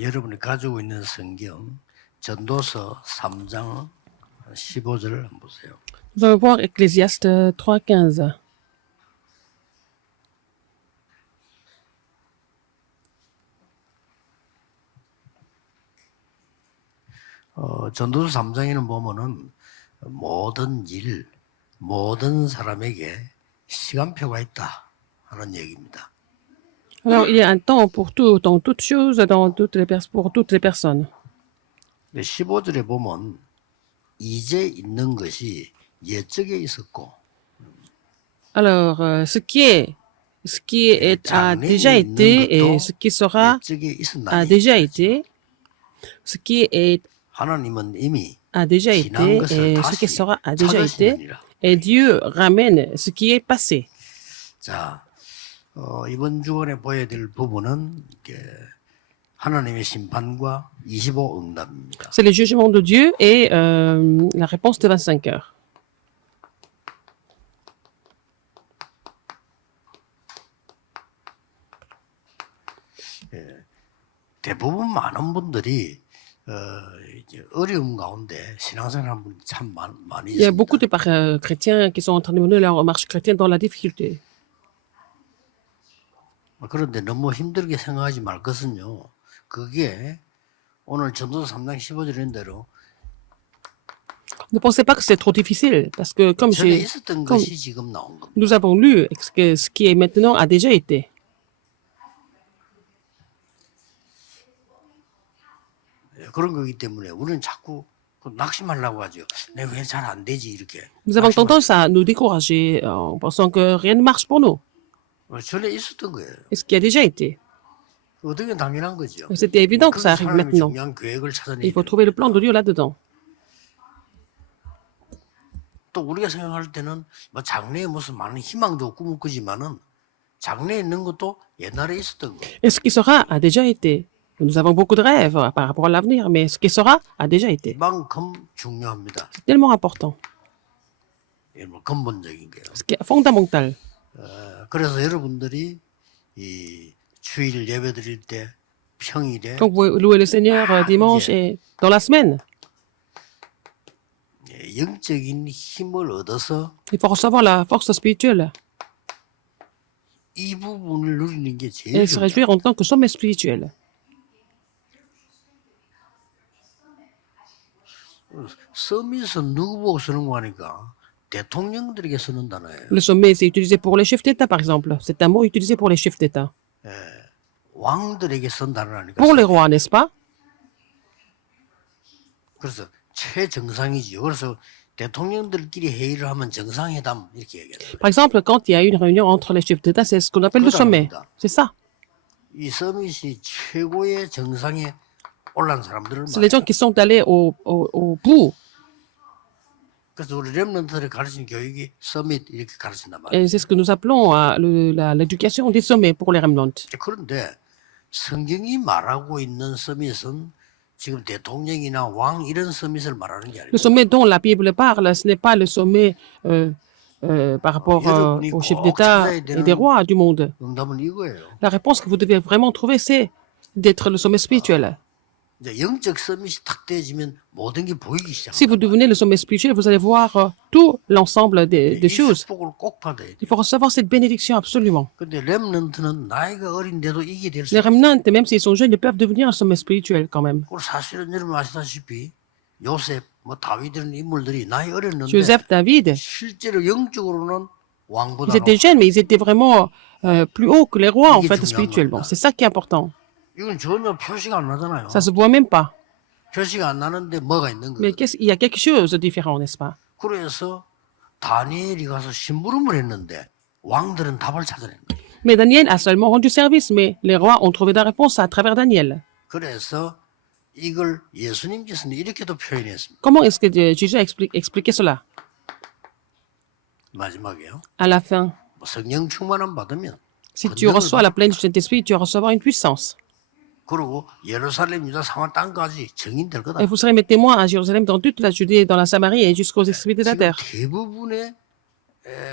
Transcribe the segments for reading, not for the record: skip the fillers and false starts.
여러분이 가지고 있는 성경 전도서 3장 15절을 한번 보세요. Nous allons voir Ecclésiaste 3,15. 전도서 3장에는 보면은 모든 일, 모든 사람에게 시간표가 있다 하는 얘기입니다. Alors, il y a un temps pour tout, dans toutes choses, dans toutes les pour toutes les personnes. 근데 15절에 보면 이제 있는 것이 옛적에 있었고 Alors, ce qui a déjà été et ce qui sera 옛적에 a 있었나니 déjà été, ce qui est 하나님은 이미 a déjà 지난 été 것을 et ce qui 다시 sera a déjà été. 찾으시느니라. Et Dieu ramène ce qui est passé. 자, 이번 주간에 보여야 될 부분은 이렇게 하나님의 심판과 25 응답입니다. C'est le jugement de Dieu et la réponse de 25 heures. 대부분 많은 분들이 이제 어려움 가운데 신앙생활 분이 참 많이 Il y a 있습니다. beaucoup de chrétiens qui sont en train de mener leur marche chrétienne dans la difficulté. 그런데 너무 힘들게 생각하지 말 것은요. 그게 오늘 전도서 3장 15절 인 대로 Ne pensez pas que c'est trop difficile, parce que comme 전에 j'ai, 있었던 comme 것이 지금 나온 겁니다. nous avons lu, que ce qui est maintenant a déjà été. 그런 거기 때문에 우리는 자꾸 낙심하려고 하죠. 내가 왜 잘 안 되지 이렇게. Nous avons tendance à nous décourager en pensant que rien ne marche pour nous. 전에 있었던 거예요. Et ce qui a déjà été. 어떻게 당연한 거죠. C'était évident que ça arrive 하나님의 maintenant. 중요한 계획을 찾아내야 Il faut 돼요. trouver le plan de Dieu là-dedans. 또 우리가 생각할 때는 뭐 장래에 무슨 많은 희망도 꿈을 꾸지만은 장래에 있는 것도 옛날에 있었던 거예요. Et ce qui sera a déjà été. Nous avons beaucoup de rêves par rapport à l'avenir, mais ce qui sera a déjà été. 그만큼 중요합니다. C'est tellement important. 예, 뭐 근본적인 게요. Ce qui est fondamental. 그래서 여러분들이 이 주일 예배 드릴 때 평일에 Quand vous louez le Seigneur dimanche et dans la semaine, 영적인 힘을 얻어서 il faut recevoir la force spirituelle 이 부분을 누리는 게 et 제일 se 중요해요. réjouir en tant que sommet spirituel. 서밋은 누구 보고 쓰는 거 하니까 대통령들에게 쓰는 단어예요. Le sommet, c'est utilisé pour les chefs d'État, par exemple. C'est un mot utilisé pour les chefs d'État. 왕들에게 쓴 단어라니까. Pour les rois, n'est-ce pas? 그래서 최정상이지요. 그래서 대통령들끼리 회의를 하면 정상회담 이렇게 얘기해요. Par exemple, quand il y a une réunion entre les chefs d'État, c'est ce qu'on appelle le sommet. C'est ça. 이 서밋이 최고의 정상에 올라간 사람들을 C'est les gens qui sont allés au bout. 그래서 우리 렘넌트들이 가르치는 교육이 서밋 이렇게 가르친단 말이에요. Et c'est ce que nous appelons l'éducation des sommets pour les remnants. 그런데 성경이 말하고 있는 서밋은 지금 대통령이나 왕 이런 서밋을 말하는 게 Le 아니고 sommet dont la Bible parle, ce n'est pas le sommet par rapport aux chefs d'État et des rois du monde. 응답은 이거예요. La réponse que vous devez vraiment trouver, c'est d'être le sommet spirituel. 이제 영적 서밋이 탁 되어지면 모든 게 보이기 Si 시작합니다. vous devenez le sommet spirituel, vous allez voir tout l'ensemble des 이 choses. 축복을 꼭 받아야 돼. Il faut recevoir cette bénédiction absolument. 근데 렘넌트는 나이가 어린데도 이게 될 수 Les 있어요. remnants, même s'ils sont jeunes, ils peuvent devenir un sommet spirituel quand même. 그리고 사실은 여러분 아시다시피 요셉, 뭐 다윗 이런 인물들이 나이 어렸는데 Joseph, David, 실제로 영적으로는 왕보다 ils étaient jeunes, mais ils étaient vraiment plus hauts que les rois, en 이게 fait, 중요한 spirituellement. 겁니다. C'est ça qui est important. 이건 전혀 표시가 안 나잖아요. Ça se voit même pas. 표시가 안 나는데 뭐가 있는 Mais 거예요. il y a quelque chose de différent, n'est-ce pas? 그래서 다니엘이 가서 심부름을 했는데 왕들은 답을 찾아낸 거예요. Mais Daniel a seulement rendu service, mais les rois ont trouvé la réponse à travers Daniel. 그래서 이걸 예수님께서는 이렇게도 표현했습니다. Comment est-ce que Jésus a expliqué cela? 마지막에요. À la fin, 뭐 성령 충만함 받으면 si tu reçois la pleine du Saint-Esprit, tu vas recevoir une puissance. 그리고 예루살렘 유다 사마 땅까지 증인될 거다. Et vous serez mes témoins à Jérusalem, dans toute la Judée, dans la Samarie et jusqu'aux extrémités de la 지금 terre. 대부분의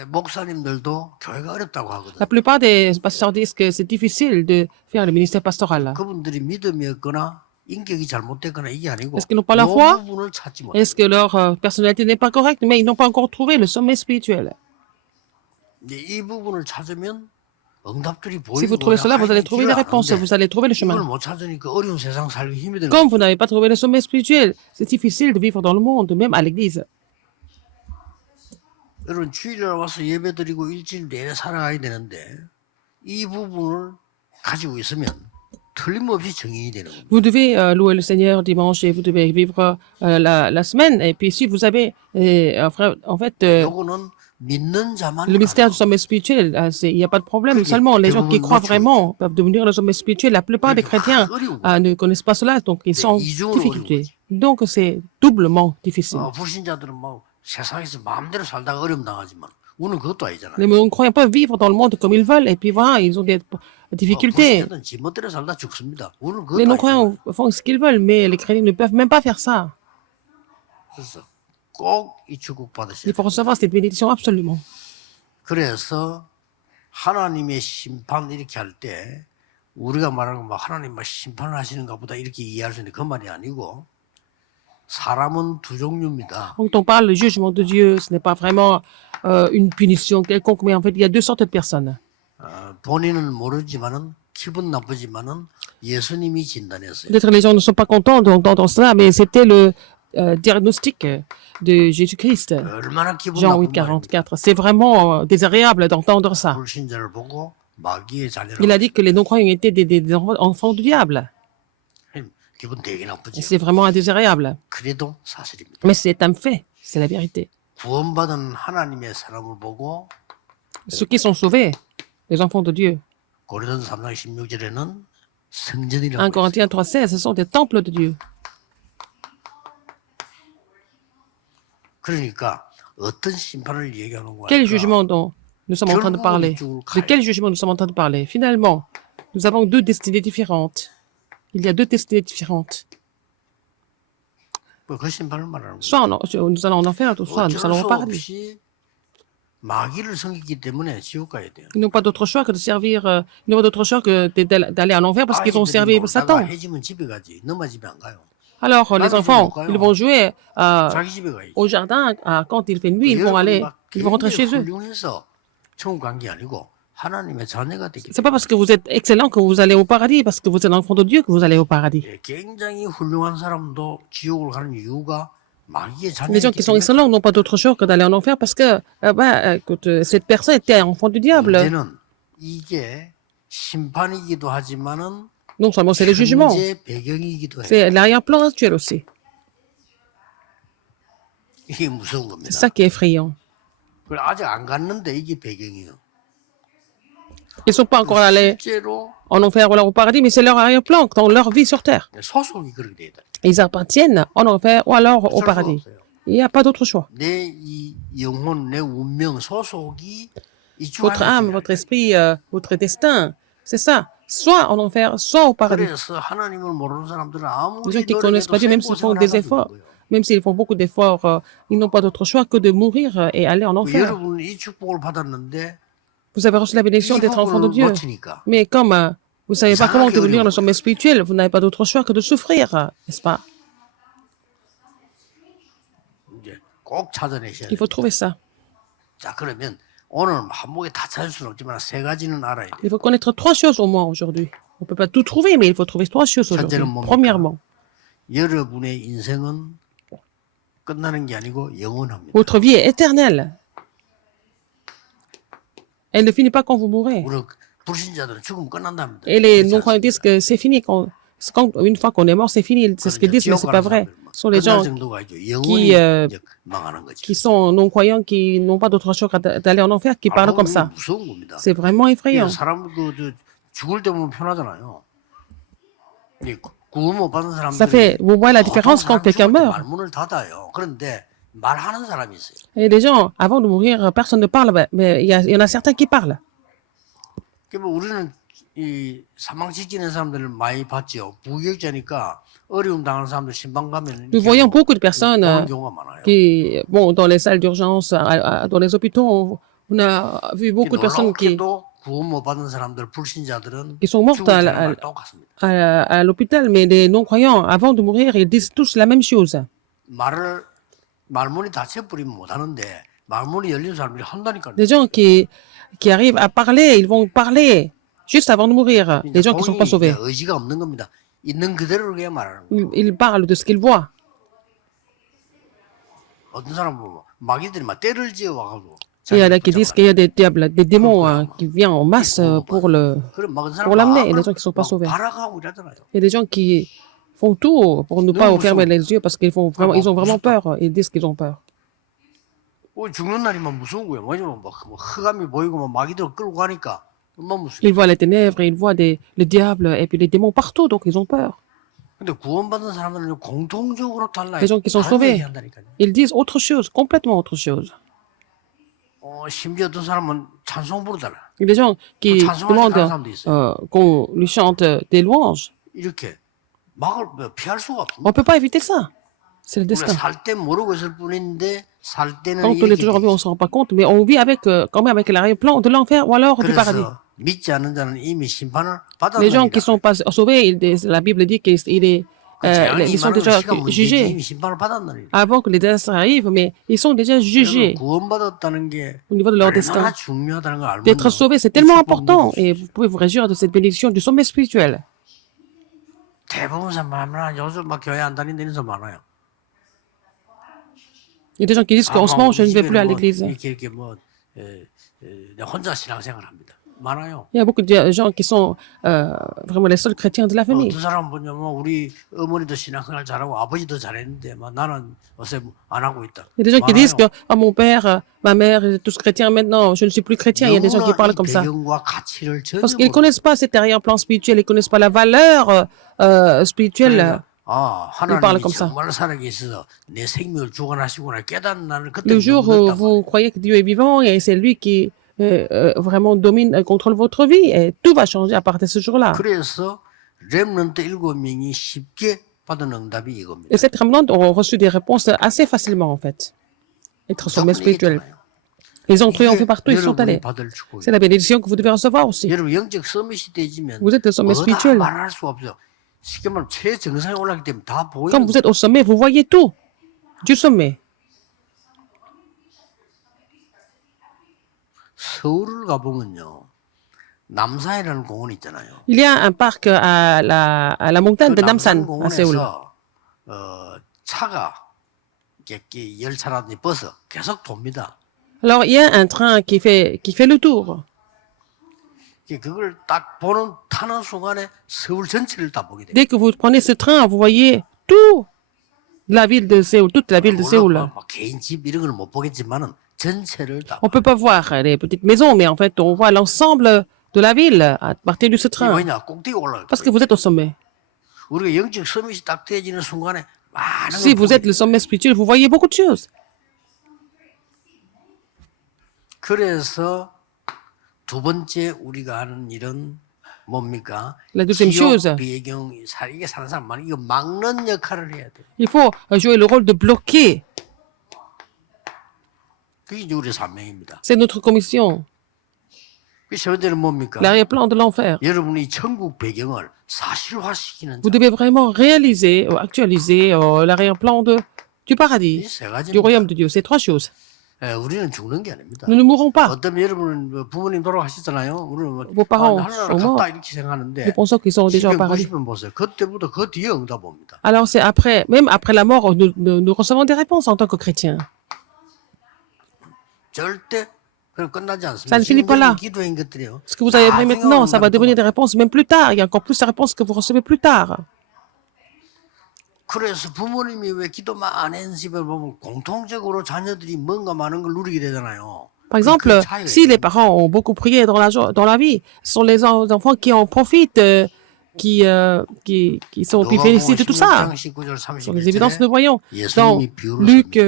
목사님들도 교회가 어렵다고 La 하거든. plupart des pasteurs disent que c'est difficile de faire le ministère pastoral. 그분들이 믿음이 없거나 인격이 잘못됐거나 이게 아니고 Est-ce qu'ils n'ont pas 이 la foi? 부분을 찾지 못해. Est-ce que leur personnalité n'est pas correcte? Mais ils n'ont pas encore trouvé le sommet spirituel. 이 부분을 찾으면 응답들이 Si vous 보이고 trouvez cela, vous allez trouver les 길을 réponses, 아는데 vous allez trouver le 이걸 chemin. 못 찾으니까 어려운 세상 살기 힘이 드는 Comme vous n'avez pas trouvé le sommet spirituel, c'est difficile de vivre dans le monde, même à l'église. 여러분 주일날 와서 예배드리고 일주일 내내 살아가야 되는데 이 부분을 가지고 있으면 틀림없이 정인이 되는 겁니다. Vous devez louer le Seigneur dimanche et vous devez vivre la semaine. Et puis si vous avez, en fait, 요거는 믿는 자만 le mystère 가능해요. du sommet spirituel, il n'y a pas de problème. Seulement les gens qui croient vraiment peuvent devenir le sommet spirituel. La plupart des chrétiens ne connaissent pas cela, donc ils sont en difficulté. Donc c'est doublement difficile. 불신자들은 막 세상에서 마음대로 살다가 어려움 당하지만 우리는 그것도 아니잖아요. Les non-croyants peuvent vivre dans le monde comme ils veulent, et puis voilà, ils ont des difficultés. 불신자들은 지멋대로 살다 죽습니다. 우리는 Les 그것도 아니잖아요. non-croyants font ce qu'ils veulent, mais les chrétiens ne peuvent même pas faire ça. 그래서 꼭 이 축복 받으셔야 Il 돼요. faut recevoir cette bénédiction absolument. 그래서 하나님의 심판 이렇게 할 때 우리가 말하는 막 하나님 막 심판을 하시는가 보다 이렇게 이해할 수 있는데 그 말이 아니고 사람은 두 종류입니다. Quand on parle du jugement de Dieu, ce n'est pas vraiment une punition quelconque, mais en fait, il y a deux sortes de personnes. 본인은 모르지만은 기분 나쁘지만은 예수님이 진단했어요. Peut-être les gens ne sont pas contents d'entendre cela, mais c'était le diagnostic de Jésus-Christ. 얼마나 기분 Jean 나쁜 8, 말입니까? 44. C'est vraiment désagréable d'entendre ça. 불신자를 보고 마귀의 자녀라고 Il a dit que les non-croyants étaient des enfants du diable. 기분 되게 Et 나쁘죠. c'est vraiment désagréable. 그래도 사실입니다. Mais c'est un fait. C'est la vérité. 구원받은 하나님의 사람을 보고 Ceux qui sont sauvés, les enfants de Dieu. 고린도서 3장 16절에는 성전이라고 1 했어요. Corinthiens 3,16, ce sont des temples de Dieu. 그러니까 어떤 심판을 얘기하는 거야? Quel jugement dont nous sommes en train de parler? De quel jugement nous sommes en train de parler? Finalement, nous avons deux destinées différentes. Il y a deux destinées différentes. 그 심판을 말하는 거예요. Soit nous allons en enfer, soit nous 어쩔 allons 수 au paradis. 없이 마귀를 섬기기 때문에 지옥 가야 돼요. Ils n'ont pas d'autre choix que de servir, ils n'ont pas d'autre choix que d'aller en enfer parce qu'ils ont 아이들이 servi 놀다가 Satan. 해지면 집에 가지. 너마 집에 안 가요. Alors, les enfants, ils vont jouer 자기 집에 가야지. au jardin quand il fait nuit, ils vont rentrer chez eux. 훌륭해서 천국 간 게 아니고 하나님의 자녀가 되기 C'est pas parce que vous êtes excellent que vous allez au paradis, parce que vous êtes enfant de Dieu que vous allez au paradis. 때문에 굉장히 훌륭한 사람도 지옥을 가는 이유가 마귀의 Les gens 자녀이기 qui sont 때문에 excellents n'ont pas d'autre choix que d'aller en enfer parce que écoute, cette personne était enfant du diable. 문제는 이게 심판이기도 하지만은 Non seulement c'est le jugement, 현재 배경이기도 해요. c'est l'arrière-plan actuel aussi. 이게 무서운 C'est 겁니다. ça qui est effrayant. 그걸 아직 안 갔는데 이게 배경이에요. Ils ne sont pas encore allés 실제로 en enfer ou alors au paradis, mais c'est leur arrière-plan dans leur vie sur terre. 소속이 그렇게 돼 있다. Ils appartiennent en enfer ou alors au 어쩔 수 paradis. 없어요. Il n'y a pas d'autre choix. 내 이 영혼, 내 운명, 소속이 이중 Votre âme, votre esprit, votre destin, c'est ça. Soit en enfer, soit au paradis. 그래서 하나님을 모르는 사람들은 Les 아무리 gens qui ne connaissent pas Dieu, même s'ils font des efforts, même s'ils font beaucoup d'efforts, ils n'ont pas d'autre choix que de mourir et aller en enfer. 여러분은 이 축복을 받았는데 Vous avez reçu la bénédiction 이 d'être enfant de 부분을 Dieu. 놓치니까 Mais comme vous ne savez pas comment devenir le sommet spirituel, vous n'avez pas d'autre choix que de souffrir, n'est-ce pas? 이제 꼭 찾아내셔야 Il 돼요. faut trouver ça. 자, 그러면 오늘 한 목에 다 찾을 수는 없지만 세 가지는 알아야 돼요. Il faut connaître trois choses au moins aujourd'hui. On ne peut pas tout trouver, mais il faut trouver trois choses aujourd'hui. Premièrement, 여러분의 인생은 끝나는 게 아니고 영원합니다. votre vie est éternelle. Elle ne finit pas quand vous mourrez. 우리 불신자들은 죽으면 끝난답니다. Et les non-croyants disent que c'est fini. Une fois qu'on est mort, c'est fini. C'est ce qu'ils disent, mais ce n'est pas vrai. Ce sont les gens qui sont non-croyants, qui n'ont pas d'autre choix que d'aller en enfer, qui parlent comme ça. C'est vraiment effrayant. Ça fait, vous voyez la différence quand quelqu'un meurt. Et les gens, avant de mourir, personne ne parle, mais il y en a certains qui parlent. 이 사망시키는 사람들을 많이 봤죠. 부격자니까 어려움 당하는 사람들 신방 가면 Nous voyons beaucoup de personnes 보는 경우가 많아요. qui, bon, dans les salles d'urgence, dans les hôpitaux, on a vu beaucoup de personnes 놀랍게도 구원 못 받은 사람들, 불신자들은 qui sont mortes 죽을 때는 똑같습니다. à l'hôpital, mais les non-croyants, avant de mourir, ils disent tous la même chose. 말문이 닫혀버리면 못하는데 말문이 열린 사람들이 한다니까요. Des gens qui arrivent à parler, ils vont parler juste avant de mourir. Les gens qui ne sont pas sauvés. 의지가 없는 겁니다. 있는 그대로 그냥 말하는 거예요. Ils parlent de ce qu'ils voient. 어떤 사람은 마귀들이 막 때를 지어 와가지고 Il y en a qui disent qu'il y a des diables, des démons qui viennent en masse pour l'amener, et les gens qui ne sont pas sauvés. Il y a des gens qui font tout pour ne pas fermer les yeux parce qu'ils ont vraiment peur. Ils disent qu'ils ont peur. 죽는 날이면 무서운 거예요. 왜냐면 막 흑암이 보이고 막 마귀들 끌고 가니까 얼마나 무서워. Ils voient les ténèbres, ils voient le diable et puis les démons partout, donc ils ont peur. 근데 구원받은 사람들은 공통적으로 달라요. Les gens qui sont sauvés, ils disent autre chose, complètement autre chose. 심지어 어떤 사람은 찬송 부르잖아. Il y a des gens qui demandent qu'on lui chante des louanges. 이렇게 막을 피할 수가 없어. On ne peut pas éviter ça. C'est le destin. 살 때 모르고 있을 뿐인데 살 때는 Quand on est toujours en vie, on ne se rend pas compte, mais on vit avec, quand même avec l'arrière-plan de l'enfer ou alors du paradis. 믿지 않는 자는 이미 심판을 받았다. Les gens qui ne sont pas sauvés, la Bible dit qu'ils sont déjà jugés avant que les désastres arrivent, mais ils sont déjà jugés au niveau de leur destin. D'être sauvé, c'est tellement important et vous pouvez vous réjouir de cette bénédiction du sommet spirituel. Il y a des gens qui disent qu'en ce moment, je ne vais plus à l'église. Il y a beaucoup de gens qui sont vraiment les seuls chrétiens de la famille. Il y a des gens qui disent que mon père, ma mère, tous chrétiens maintenant, je ne suis plus chrétien. Il y a des gens qui parlent comme ça. Parce qu'ils ne connaissent pas cet arrière-plan spirituel, ils ne connaissent pas la valeur spirituelle. Ils parlent comme ça. Le jour où vous croyez que Dieu est vivant et c'est lui qui vraiment domine, contrôle votre vie et tout va changer à partir de ce jour-là. Et cette remnant ont reçu des réponses assez facilement en fait. Être sommet spirituel. Les entrées ont fait partout, ils sont allés. C'est la bénédiction que vous devez recevoir aussi. Vous êtes le sommet spirituel. Quand vous êtes au sommet, vous voyez tout du sommet. Il y a un parc à la montagne de Namsan, à Séoul. Alors, il y a un train qui fait le tour. Dès que vous prenez ce train, vous voyez tout la ville de Séoul, toute la ville de Séoul. On ne peut pas voir les petites maisons, mais en fait, on voit l'ensemble de la ville à partir de ce train. Parce que vous êtes au sommet. Si vous êtes le sommet spirituel, vous voyez beaucoup de choses. La deuxième chose, il faut jouer le rôle de bloquer. C'est notre commission. L'arrière-plan de l'enfer. Vous devez vraiment réaliser, actualiser l'arrière-plan du paradis, du royaume de Dieu. C'est trois choses. Nous ne mourrons pas. Vos parents sont morts. Nous pensons qu'ils sont déjà au paradis. Alors c'est après, même après la mort, nous recevons des réponses en tant que chrétiens. Ça ne finit pas là. Ce que vous avez pris maintenant, ça va devenir des réponses même plus tard. Il y a encore plus de réponses que vous recevez plus tard. Par exemple, si les parents ont beaucoup prié dans la vie, ce sont les enfants qui en profitent, qui félicitent de tout ça. Sur les évidences, nous voyons. Dans Luc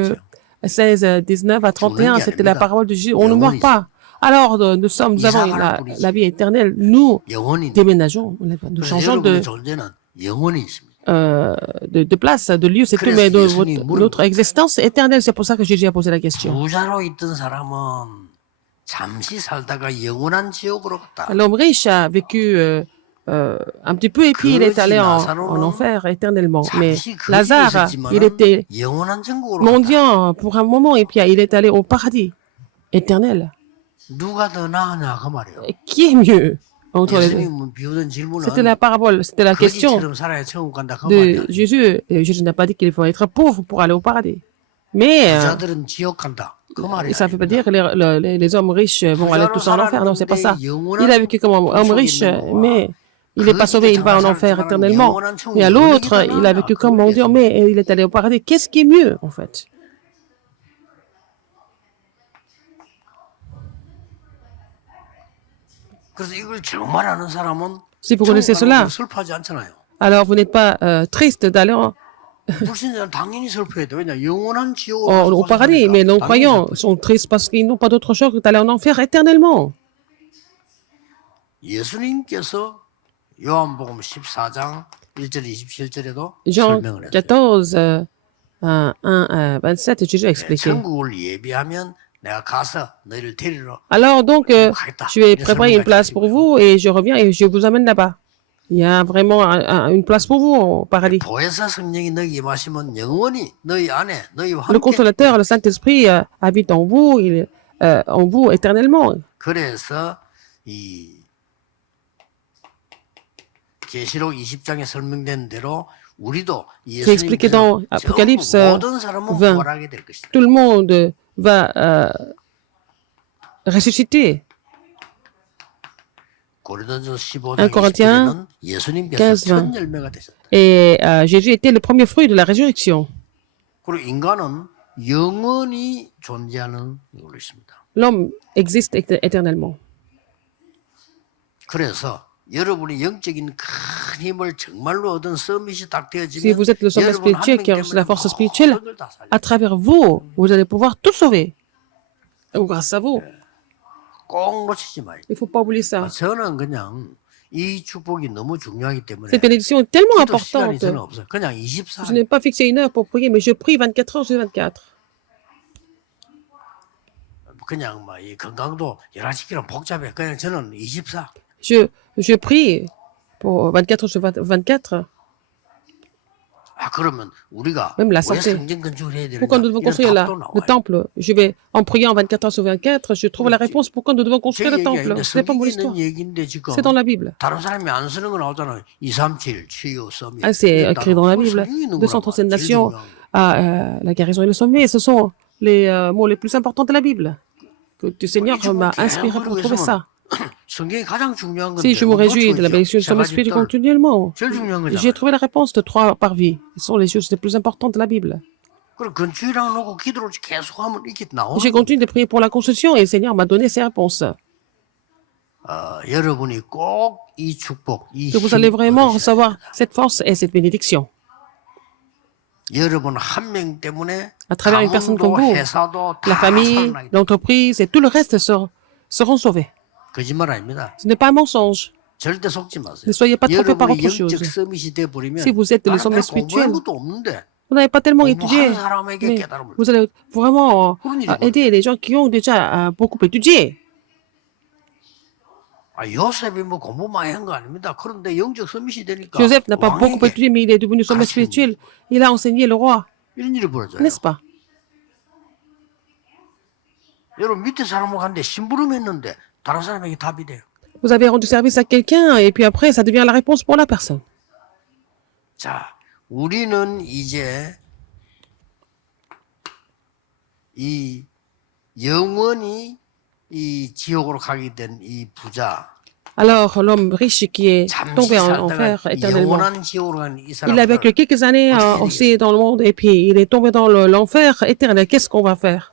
16, 19 à 31, c'était la parole de Jésus. On ne meurt pas. Alors, nous avons la vie éternelle. Nous 영원히. déménageons, nous changeons 여러분의 존재는 영원히 있습니다. de place, de lieu, c'est tout, mais notre existence est éternelle. C'est pour ça que Jésus a posé la question. 부자로 있던 사람은 잠시 살다가 영원한 지옥으로 갔다. L'homme riche a vécu un petit peu et puis il est allé en enfer éternellement. Mais Lazare, il était 영원한 천국으로 갔다. mendiant pour un moment et puis il est allé au paradis éternel. 누가 더 나으냐 그 말이에요. Et qui est mieux entre les deux? 예수님은 비우던 질문은 C'était la parabole, c'était la question 거지처럼 살아야 천국 간다 그 de 말이야. Jésus. Et Jésus n'a pas dit qu'il faut être pauvre pour aller au paradis. Mais 부자들은 지옥 간다 그 말이야. ça ne veut pas dire que les hommes riches vont aller tous en enfer. Non, c'est pas ça. Il a vécu comme homme riche, mais il n'est pas sauvé, il va en enfer éternellement. Et à l'autre, il a vécu comme mendiant, mais il est allé au paradis. Qu'est-ce qui est mieux, en fait? 그래서 이걸 정말 아는 사람은 Si vous connaissez cela, 슬퍼하지 않잖아요. alors vous n'êtes pas triste d'aller 불신자는 당연히 슬퍼해야 돼. 왜냐 영원한 지옥으로 au paradis, mais nos croyants sont tristes parce qu'ils n'ont pas d'autre chose que d'aller en enfer éternellement. 예수님께서 요한복음 14장 1절 27절에도 Jean 설명을 했어요. 14, 1 27, Jésus a expliqué. 천국을 예비하면 내가 가서 너희를 데리러 Alors donc, je vais préparer une place pour vous et je reviens et je vous amène là-bas. Il y a vraiment une place pour vous au paradis. 보혜사 성령이 너희 임하시면 영원히 너희 안에 너희와 Le 함께. consolateur, le Saint-Esprit habite en vous, en vous éternellement. 그래서 이 계시록 20장에 설명된 대로 우리도 C'est expliqué dans Apocalypse 모든 사람은 20. 부활하게 될 것이다. Tout le monde va ressusciter. 고린도전서 15장 1 Corinthiens 20절에는 예수님께서 15, 첫 열매가 되셨다. Et Jésus était le premier fruit de la résurrection. 그리고 인간은 영원히 존재하는 걸로 있습니다. L'homme existe éternellement. 그래서 여러분이 영적인 큰 힘을 정말로 얻은 서밋이 딱 Si 되어지면 vous êtes le sommet 여러분 spirituel 한 qui a 명 reçu la 때문에 force spirituelle, 모든 걸다 살려. à travers vous, vous allez pouvoir tout sauver. Ou grâce à vous. 꼭 놓치지 마요. Il ne faut pas oublier ça. 저는 그냥 이 축복이 너무 중요하기 때문에 Cette bénédiction est tellement 기도 시간이 importante. 저는 없어요. 그냥 24. Je n'ai pas fixé une heure pour prier, mais je prie 24 heures sur 24. 그냥 막 이 건강도 11시기랑 복잡해. 그냥 저는 24. Je prie pour 24 heures sur 24. 아 그러면 우리가 Même la 왜 santé. 성전 건축을 해야 되느냐? Pourquoi nous devons 이런 construire 답도 le 나와요. temple? Je vais, en priant 24 heures sur 24, je trouve la réponse pourquoi nous devons construire le temple. Ce n'est pas mon histoire. 얘기인데 지금 C'est dans la Bible. 다른 사람이 안 쓰는 거 나오잖아요. 237 치유 서밋. Ah, c'est écrit dans la Bible. 237 nations, la guérison et le sommet, ce sont les mots les plus importants de la Bible. Que le Seigneur m'a inspiré pour trouver ça. 성경이 가장 중요한 건데. Si je me réjouis de la bénédiction du sommet spirituel continuellement, 제일 중요한 j'ai 거잖아요. trouvé la réponse de 3 par vie. Ce sont les choses les plus importantes de la Bible. 그럼 건축이랑 놓고 기도를 계속하면 이렇게 나오는 J'ai continué de prier pour la construction et le Seigneur m'a donné ses réponses. 여러분이 꼭 이 축복, 이 Que vous allez 힘 vraiment 얻으셔야 recevoir cette force et cette bénédiction. 여러분 한 명 때문에 À travers une personne comme 가문도 vous, 회사도 la 다 famille, 살아나게 돼. l'entreprise et tout le reste seront sauvés. 거짓말 아닙니다. Ce n'est pas un mensonge. 절대 속지 마세요. Ne soyez pas trompés par 여러분이 autre chose. 영적 서밋이 돼 버리면 Si vous êtes le sommet spirituel, 것도 없는데 vous n'avez pas tellement étudié, 공부하는 사람에게 mais 깨달음을 vous allez vraiment 그런 일이 aider les gens qui ont déjà beaucoup étudié. 요셉이 뭐 공부 많이 한 거 아닙니다. 그런데 영적 서밋이 되니까 Joseph n'a pas beaucoup 왕에게 étudié, mais il est devenu sommet spirituel. Il a enseigné le roi, 이런 일이 벌어져요. n'est-ce pas? 여러분 밑에 사람하고 갔는데 심부름했는데 다른 사람에게 답이 돼요. Vous avez rendu service à quelqu'un et puis après, ça devient la réponse pour la personne. 자, 우리는 이제 이 영원히 이 지옥으로 가게 된 이 부자 Alors, l'homme riche qui est 잠시 tombé en 살다가 enfer éternellement, 영원한 지옥으로 간 이 il a vécu 사람을 quelques années aussi dans le monde et puis il est tombé dans l'enfer éternel. Qu'est-ce qu'on va faire?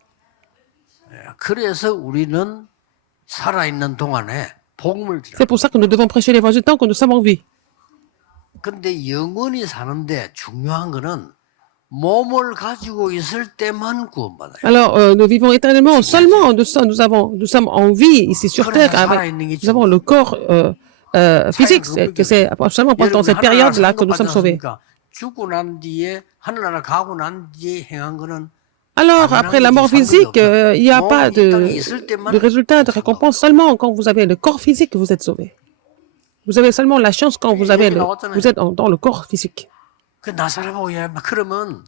그래서 우리는 살아있는 동안에 복음을 드려. C'est pour ça que nous devons prêcher l'évangile tant que nous sommes en vie. 근데 영원히 사는데 중요한 거는 몸을 가지고 있을 때만 구원받아요. Alors, nous vivons éternellement seulement nous sommes en vie ici sur terre. Nous avons le corps physique, que c'est seulement pendant cette période-là que nous sommes sauvés. 죽고 난 뒤에 하늘나라 가고 난 뒤에 행한 거는 Alors, après la mort physique, il n'y a pas de résultat, de récompense. Seulement quand vous avez le corps physique que vous êtes sauvé. Vous avez seulement la chance quand vous êtes dans le corps physique. 그 나사로보고 그러면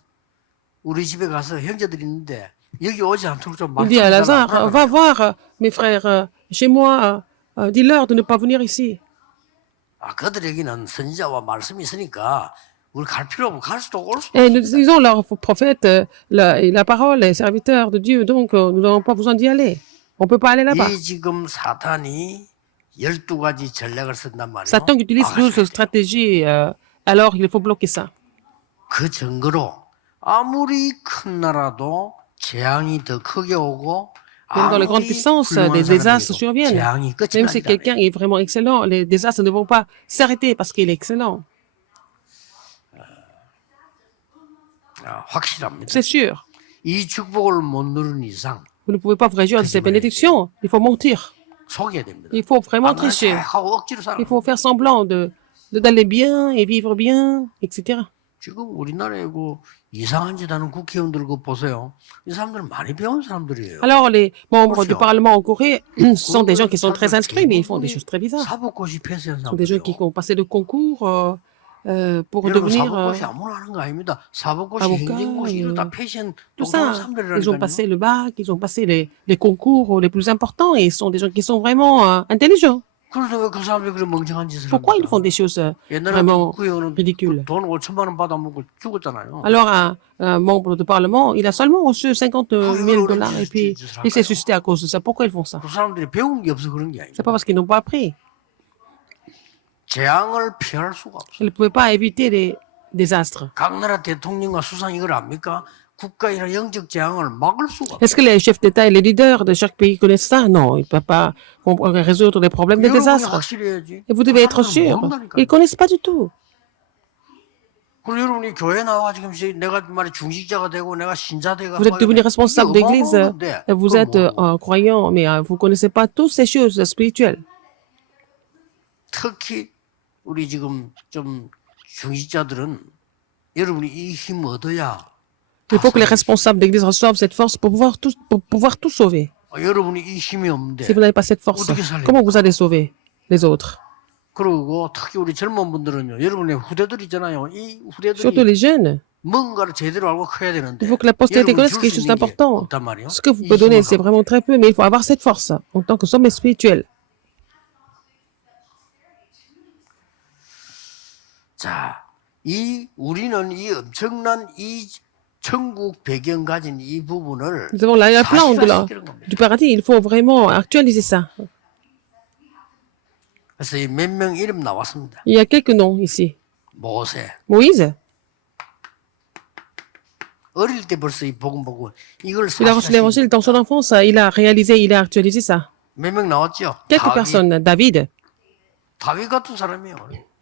우리 집에 가서 형제들이 있는데 여기 오지 않도록 좀 Il dit à Lazare, va voir mes frères chez moi, dis-leur de ne pas venir ici. 아, 그들에게는 선지자와 말씀이 있으니까 우리 갈 필요 없고 갈 수도 올 수도. Et ils ont leur prophète, la parole, les serviteurs de Dieu, donc nous n'avons pas besoin d'y aller. On ne peut pas aller là-bas. 이 지금 사탄이 12가지 전략을 쓴단 말이에요. Satan utilise 12 stratégies, alors il faut bloquer ça. 그 증거로 아무리 큰 나라도 재앙이 더 크게 오고 Même dans les grandes puissances, des désastres surviennent. Même si quelqu'un est vraiment excellent, les désastres ne vont pas s'arrêter parce qu'il est excellent. C'est sûr. 이 축복을 못 누리는 이상 Vous ne pouvez pas vous réjouir de ces bénédictions. Il faut mentir. 속여야 됩니다. Il faut vraiment tricher. 하고 억지로 살아. Il faut faire semblant d'aller bien et vivre bien, etc. 지금 우리나라에 그 이상한 짓 하는 국회의원들 그 보세요. 이 사람들은 많이 배운 사람들이에요. Alors, les membres du Parlement en Corée sont des gens qui sont très instruits, mais ils font des choses très bizarres. 사법고시 패스한 Ce sont des gens qui 사람들이에요. ont passé le concours pour 여러분 devenir 사법고시 아무나 하는 거 아닙니다. 사법고시, avocat, 행정고시 이런 다 패스한 tout 똑똑한 ça. Ils ont 사람들이라니까요. passé le bac, ils ont passé les concours les plus importants et ce sont des gens qui sont vraiment intelligents. 그런데 왜 그 사람들이 그런 멍청한 짓을 Pourquoi ils 합니까? font des choses 옛날에 vraiment 국회의원은 ridicules? 돈 5천만 원 받아먹고 죽었잖아요. Alors, un membre de Parlement, il a seulement reçu 50 000 dollars et puis il s'est suicidé à cause de ça. Pourquoi ils font ça? 그 사람들이 배운 게 없어 그런 게 아니에요. C'est pas parce qu'ils n'ont pas appris. 재앙을 피할 수가 없어요. Ils ne pouvaient pas éviter les désastres. 각 나라 대통령과 수상 이걸 압니까? 국가의 영적 재앙을 막을 수가 없어요. Est-ce que les chefs d'État et les leaders de chaque pays connaissent ça? Non, ils ne peuvent pas résoudre les problèmes des 여러분이 désastres. 확실히 해야지. Et vous devez être sûr. Ils ne connaissent pas du tout. 그리고 여러분이 교회 나와 지금 내가 말이 중직자가 되고 내가 신자 되고 Vous êtes devenu responsable d'église, vous êtes croyant, mais vous ne connaissez pas toutes ces choses spirituelles. 특히 우리 지금 좀 중직자들은 여러분이 이 힘 얻어야 Il faut que les responsables d'église reçoivent cette force pour pouvoir tout sauver. 여러분이 이 힘이 없는데 Si vous n'avez pas cette force, comment vous allez sauver les autres? 그리고 특히 우리 젊은 분들은요. 여러분의 후대들 있잖아요. 이 Surtout 후대들이 les jeunes. 뭔가를 제대로 알고 커야 되는데 Il faut que la postérité connaisse quelque chose d'important. Ce que vous pouvez donner, c'est vraiment très peu, mais il faut avoir cette force en tant que sommet spirituel. 자, 우리는 이 엄청난 이 천국 배경 가진 이 부분을 Nous avons l'arrière-plan du paradis. Il faut vraiment actualiser ça. 그래서 이 몇 명 이름 나왔습니다. Il y a quelques noms ici. 모세. Moïse, 어릴 때 벌써 이 복음 보고 이걸 il a reçu l'évangile dans son enfance. Il a réalisé, il a actualisé ça. 몇 명 나왔죠? Quelques personnes. David. 다윗 같은 사람이에요.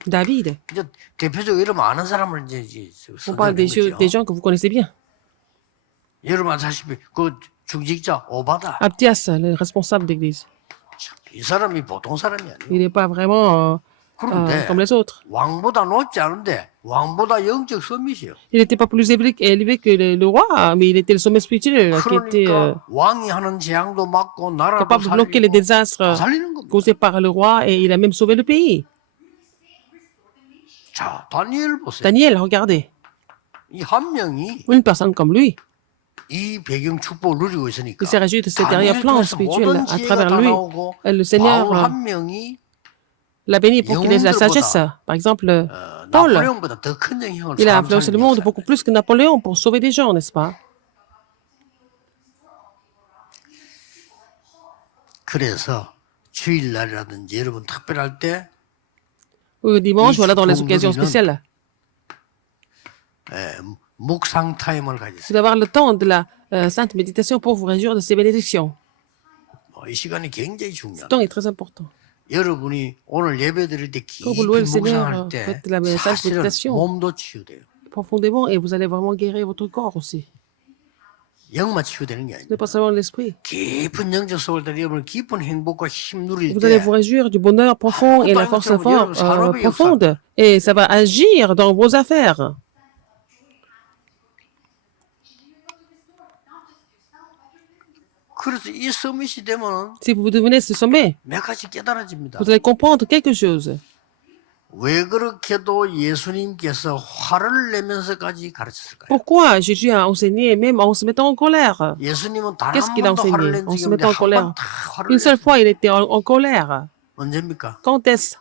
David. 이제 대표적으로 이름 아는 사람을 이제 On parle des gens que vous connaissez bien. 여러분 아시다시피 그 중직자 오바다. Abdias, le responsable d'église. 이 사람이 보통 사람이 아니에요. Il n'est pas vraiment 그런데 comme les autres. 왕보다 높지 않은데 왕보다 영적 서밋이에요. Il n'était pas plus élevé que le roi, mais il était le sommet spirituel qui était 그러니까 왕이 하는 재앙도 막고 나라도 capable de bloquer les 살리고 désastres 다 살리는 겁니다. causés par le roi et il a même sauvé le pays. 자, 다니엘 보세요. Daniel, regardez. 이 한 명이 Une personne comme lui, 이 배경 축복을 누리고 있으니까 il s'est réjoui de cet arrière-plan spirituel. À travers lui, le Seigneur 바울 한 명이 l'a béni pour qu'il ait la sagesse. Par exemple, Paul, 나폴레옹보다 더 큰 영향을 il a influencé le monde beaucoup plus que Napoléon pour sauver des gens, n'est-ce pas? 그래서 주일날이라든지 여러분 특별할 때 Ou dimanche, voilà, dans les occasions spéciales. 묵상 타임을 Vous 가지세요. devez avoir le temps de la sainte méditation pour vous réjouir de ces bénédictions. 이 시간이 굉장히 Ce 중요해요. temps est très important. 여러분이 오늘 예배 드릴 때 깊이 Quand vous louez le Seigneur, 묵상할 때 faites la sainte 사실은 méditation. 몸도 치유돼요. profondément et vous allez vraiment guérir votre corps aussi. 영만 치유되는 게 Ce n'est 아니에요. pas seulement l'esprit. 깊은 영적 속을 들여 여러분 깊은 행복과 힘 누릴 Vous allez 때 vous réjouir du bonheur profond et la force profonde. Et ça va agir dans vos affaires. 그래서 이 서밋이 되면 Si vous devenez ce sommet, 몇 가지 깨달아집니다. vous allez comprendre quelque chose. 왜 그렇게도 예수님께서 화를 내면서까지 가르쳤을까요? Pourquoi Jésus a enseigné même en se mettant en colère? 예수님은 단 Qu'est-ce 한 qu'il a 번도 화를 enseigné 낸 en 적이 se 없는데 mettant en 한 colère? 번 다 화를 Une seule 냈어요. fois, il était en colère. 언제입니까? Quand est-ce?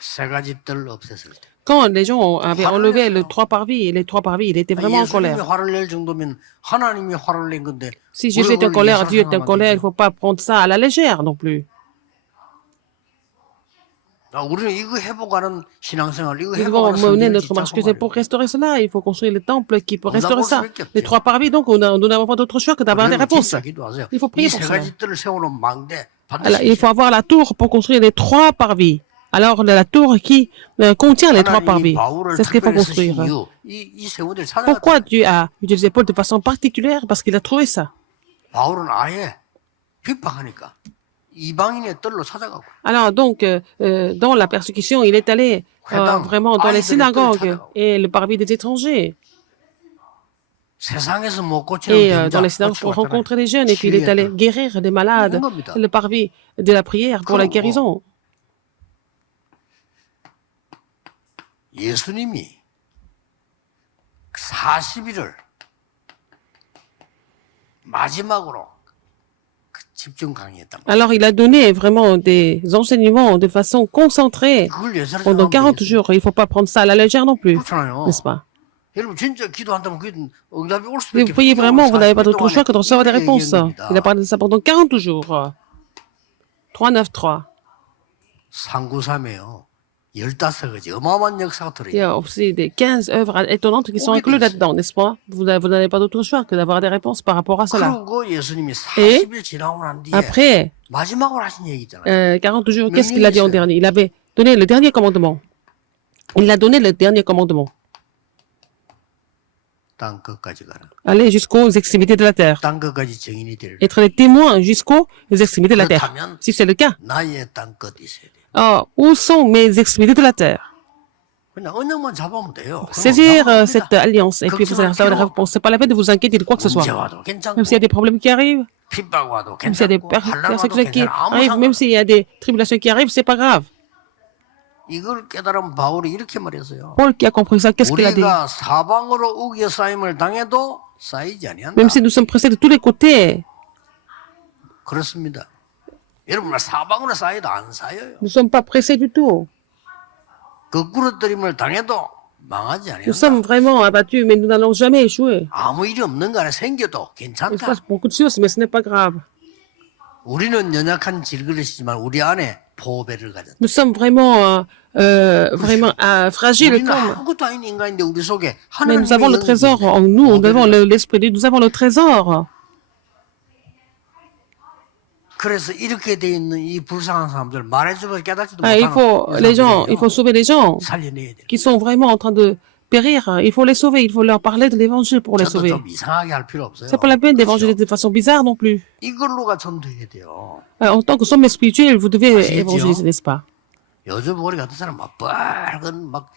세 가지 뜰 없앴을 때. Quand les gens avaient enlevé les trois parvis, il était vraiment en 예수님이 colère. 화를 낼 정도면 하나님이 화를 낸 건데 Si Jésus est en colère, Dieu est en colère, il ne faut pas prendre ça à la légère non plus. 우리는 이거 회복하는 신앙생활, 이거 Nous devons 회복하는 mener 성경을 notre marche 짓자고 chrétienne pour 말이에요. restaurer cela. Il faut construire le temple qui peut On a restaurer ça. beau se Les trois parvis, donc nous n'avons pas d'autre choix que d'avoir des 여러분 réponses. 진짜 기도하세요. Il faut prier pour 이세 cela. 가지 뜰을 세워놓은 망대 Alors, 반드시 il faut avoir la tour pour construire les trois parvis. Alors, la tour qui contient les trois 하나님이 parvis, 바울을 c'est ce qu'il faut 특별히 쓰신 construire. 이유, 이 세우들 찾아갔다. Pourquoi Dieu a utilisé Paul de façon particulière? Parce qu'il a trouvé ça. 바울은 아예 핍박하니까 이방인의 뜰로 찾아가고 Alors, donc, dans la persécution, il est allé vraiment dans les synagogues et le parvis des étrangers. 세상에서 못 고치는 Et 병자 dans les synagogues pour rencontrer les jeunes. Et puis, il est allé guérir des malades. Le parvis de la prière pour la guérison. 예수님이 40일을 마지막으로 집중 강의했단 말이에요. Alors, il a donné vraiment des enseignements de façon concentrée 그걸 예사를 pendant 40 생각하면 jours. Il ne faut pas prendre ça à la légère non plus, 그렇잖아요. n'est-ce pas? 여러분 진짜 기도한다면 그게 응답이 올 Si 수밖에 vous priez vraiment, vous n'avez pas d'autre 40일 choix que de recevoir des 동안에 réponses. 얘기합니다. Il a parlé de ça pendant 40 jours. 393. 393에요. 15가지 어마어마한 역사가 Il y 들어있어요. a aussi des 15 œuvres étonnantes qui sont incluses là-dedans, n'est-ce pas? Vous n'avez pas d'autre choix que d'avoir des réponses par rapport à cela. 그리고 예수님이 40일 지나고 난 뒤에 Après 마지막으로 하신 얘기 있잖아요. 40 jours, qu'est-ce qu'il a dit en dernier? Il avait donné le dernier commandement. Il a donné le dernier commandement. 땅 끝까지 가라. Aller jusqu'aux extrémités de la terre. 땅 끝까지 증인이 될 Être les témoins jusqu'aux extrémités de la terre. 그렇다면 Si c'est le cas, 나의 땅 끝이 있어야 돼요. où sont mes extrémités de la terre? 그냥 언약만 잡으면 돼요. Saisir cette alliance et puis vous allez recevoir des réponses. C'est pas la peine de vous inquiéter de quoi que ce soit. 문제 와도 괜찮고 Même s'il y a des problèmes qui arrivent, 핍박 와도 même s'il y a des 괜찮고 환란 와도 persécutions qui 괜찮아. 아무 arrivent, même 상관. s'il y a des tribulations qui arrivent, c'est pas grave. 이걸 깨달은 바울이 이렇게 말했어요. Paul qui a compris ça, qu'est-ce qu'il a dit? 우리가 사방으로 우겨 쌓임을 당해도 쌓이지 아니한다. Même si nous sommes pressés de tous les côtés, 그렇습니다. 여러분 사방으로 쌓여도 안 쌓여요. nous ne sommes pas pressés du tout. 거꾸로 들임을 당해도 망하지 Nous 아니한다. sommes vraiment abattus, mais nous n'allons jamais échouer. 아무 일이 없는 거 안에 생겨도 Il se 괜찮다. passe beaucoup de choses, mais ce n'est pas grave. 우리는 연약한 질그릇이지만 우리 안에 보배를 가졌다. Nous sommes vraiment, fragiles 우리는 comme. 아무것도 아닌 인간인데 우리 속에 Mais nous avons le 하나님의 trésor en nous, nous avons l'esprit de Dieu, nous avons le trésor. 그래서 이렇게 돼 있는 이 불쌍한 사람들 말해주면 깨닫지도 Il faut, 못하는 les gens, il faut sauver les gens 살려내야 돼. qui sont vraiment en train de périr. Il faut les sauver, il faut leur parler de l'évangile pour les 저도 sauver. 좀 이상하게 할 필요 없어요. C'est pas la peine d'évangéliser de façon bizarre non plus. 이걸로가 전도해야 돼요. En tant que sommet spirituel, vous devez évangéliser, n'est-ce pas? 요즘 우리 같은 사람 막 빨간 막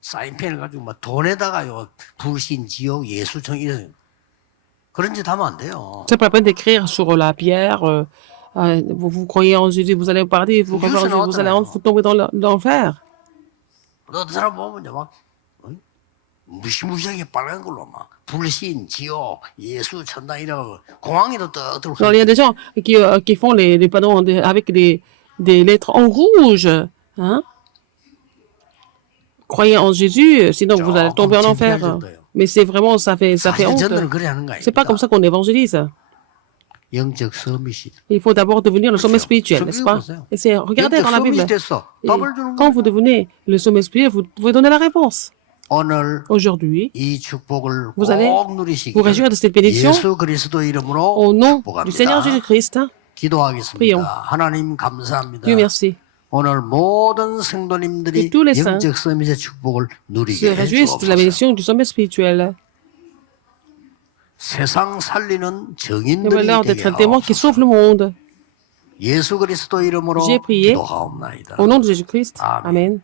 사인펜을 가지고 막 돈에다가요 불신, 지옥, 예수청 이런 그런 짓 하면 안 돼요. C'est pas la peine d'écrire sur la pierre. Vous croyez en Jésus, vous allez au paradis. Vous croyez en Jésus, vous allez tomber dans l'enfer. 어떤 사람 보면 이제 막 무시무시하게 빨간 걸로 막 불신, 지옥, 예수, 천당 이라고 공항에도 떡 들고. Alors, il y a des gens qui font les panneaux avec des lettres en rouge. Hein? Croyez en Jésus, sinon vous allez tomber en enfer. Mais c'est vraiment, ça fait honte. C'est pas comme ça qu'on évangélise. 영적 서밋이. Il faut d'abord devenir le sommet spirituel, n'est-ce pas? Et c'est, regardez dans la Bible. Et quand vous devenez le sommet spirituel, vous pouvez donner la réponse. 오늘 Aujourd'hui, 이 축복을 vous allez 꼭 vous 누리시길 réjouir de cette bénédiction 예수 그리스도 이름으로 au nom du Seigneur 축복합니다. Jésus-Christ. 기도하겠습니다. Prions. 하나님 감사합니다. Dieu merci. 오늘 모든 성도님들이 tous les saints 영적 서밋의 축복을 se 누리게 réjouissent de la 해주옵소서. bénédiction du sommet spirituel. 세상 살리는 Et 정인들이 voilà, 되게 d'être un témoin qui 하옵소서. sauve le monde. 예수 그리스도 이름으로 J'ai prié 기도하옵나이다. au nom de Jésus-Christ. Amen. Amen.